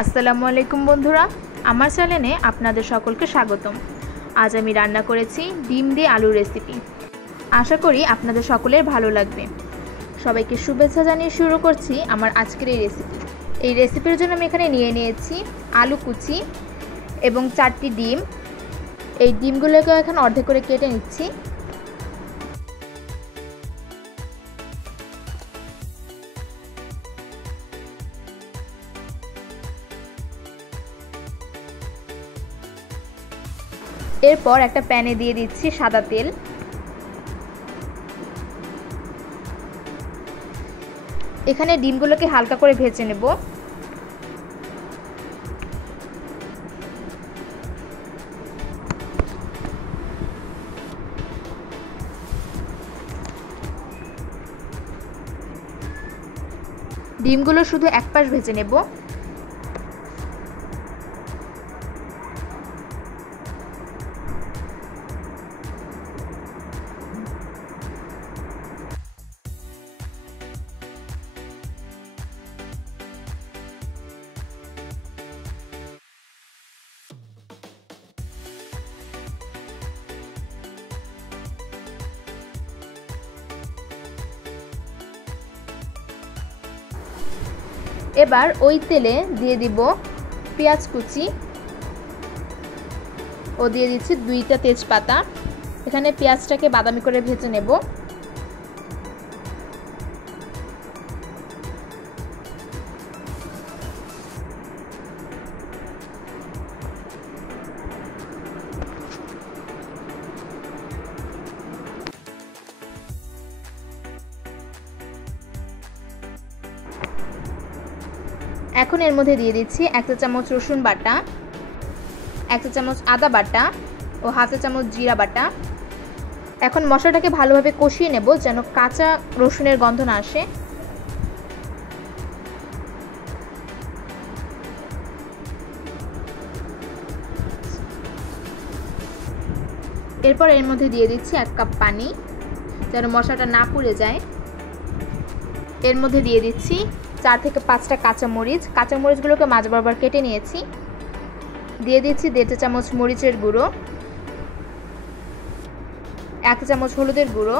আসসালামু আলাইকুম বন্ধুরা, আমার চ্যানেলে আপনাদের সকলকে স্বাগতম। আজ আমি রান্না করেছি ডিম দিয়ে আলুর রেসিপি। আশা করি আপনাদের সকলের ভালো লাগবে। সবাইকে শুভেচ্ছা জানিয়ে শুরু করছি আমার আজকের এই রেসিপি। এই রেসিপির জন্য আমি এখানে নিয়ে নিয়েছি আলু কুচি এবং 4টি ডিম। এই ডিমগুলোকে এখন অর্ধেক করে কেটে নিচ্ছি। এরপর একটা প্যানে দিয়ে দিচ্ছি সাদা তেল। এখানে ডিমগুলোকে হালকা করে ভেজে নেব। ডিমগুলো শুধু এক পাশ ভেজে নেব। এবার ওই তেলে দিয়ে দিব পেঁয়াজ কুচি ও দিয়ে দিচ্ছি 2টা তেজপাতা। এখানে পেঁয়াজটাকে বাদামি করে ভেজে নেব। এখন এর মধ্যে দিয়ে দিচ্ছি 1 চা চামচ রসুন বাটা, 1 চা চামচ আদা বাটা ও 1/2 চা চামচ জিরা বাটা। এখন মশলাটাকে ভালোভাবে কষিয়ে নেব যেন কাঁচা রসুনের গন্ধ না আসে। এরপর এর মধ্যে দিয়ে দিচ্ছি 1 কাপ পানি যেন মশলাটা না পুড়ে যায়। এর মধ্যে দিয়ে দিচ্ছি 4 থেকে 5টা কাঁচামরিচ। কাঁচামরিচগুলোকে মাঝ বরাবর কেটে নিয়েছি। দিয়ে দিচ্ছি 1.5 চা চামচ মরিচের গুঁড়ো, 1 চা চামচ হলুদের গুঁড়ো।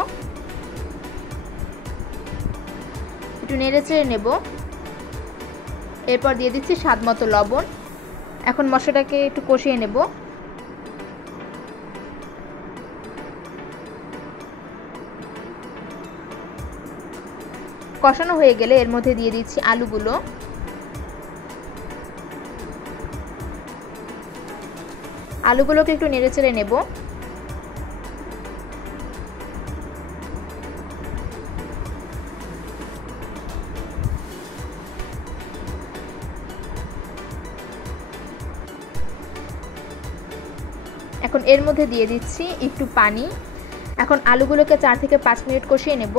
একটু নেড়ে চেড়ে নেব। এরপর দিয়ে দিচ্ছি স্বাদ মতো লবণ। এখন মশলাটাকে একটু কষিয়ে নেব। কষানো হয়ে গেলে এর মধ্যে দিয়ে দিচ্ছি আলুগুলো। আলুগুলোকে একটু নেড়েচেড়ে নেব। এখন এর মধ্যে দিয়ে দিচ্ছি একটু পানি। এখন আলুগুলোকে 4 থেকে 5 মিনিট কষিয়ে নেব।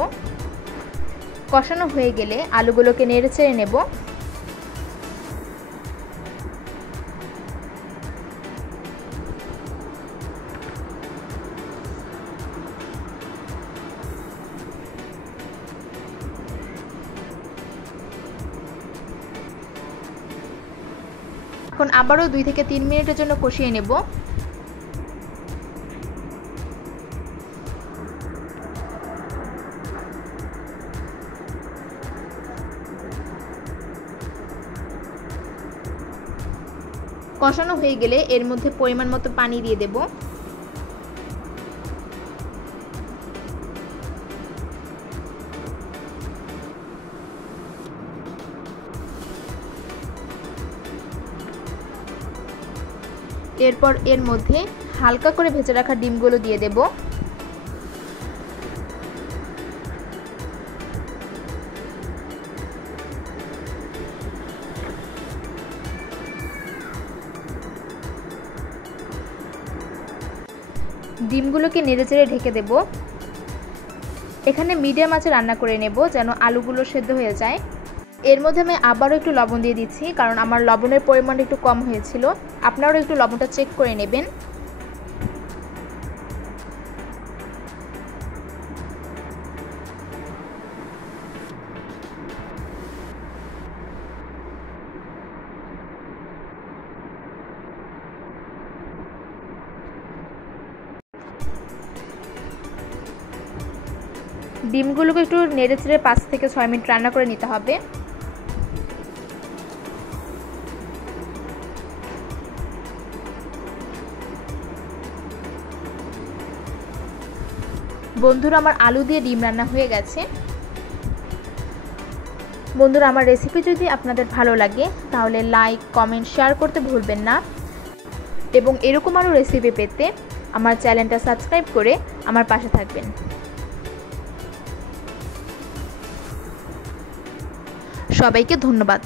কষানো হয়ে গেলে আলুগুলোকে নেড়েচেড়ে নেব। এখন আবারও 2 থেকে 3 মিনিটের জন্য কষিয়ে নেব। কষানো হয়ে গেলে এর মধ্যে পরিমাণ মতো পানি দিয়ে দেব। এরপর এর মধ্যে হালকা করে ভেজে রাখা ডিমগুলো দিয়ে দেব। ডিমগুলোকে নেড়েচেড়ে ঢেকে দেব। এখানে মিডিয়াম আঁচে রান্না করে নেব যেন আলুগুলো সেদ্ধ হয়ে যায়। এর মধ্যে আমি আবারও একটু লবণ দিয়ে দিচ্ছি কারণ আমার লবণের পরিমাণ একটু কম হয়েছিল। আপনারাও একটু লবণটা চেক করে নেবেন। ডিমগুলোকে একটু নেড়ে চেড়ে 5 থেকে 6 মিনিট রান্না করে নিতে হবে। বন্ধুরা, আমার আলু দিয়ে ডিম রান্না হয়ে গেছে। বন্ধুরা, আমার রেসিপি যদি আপনাদের ভালো লাগে তাহলে লাইক, কমেন্ট, শেয়ার করতে ভুলবেন না এবং এরকম আরও রেসিপি পেতে আমার চ্যানেলটা সাবস্ক্রাইব করে আমার পাশে থাকবেন। সবাইকে ধন্যবাদ।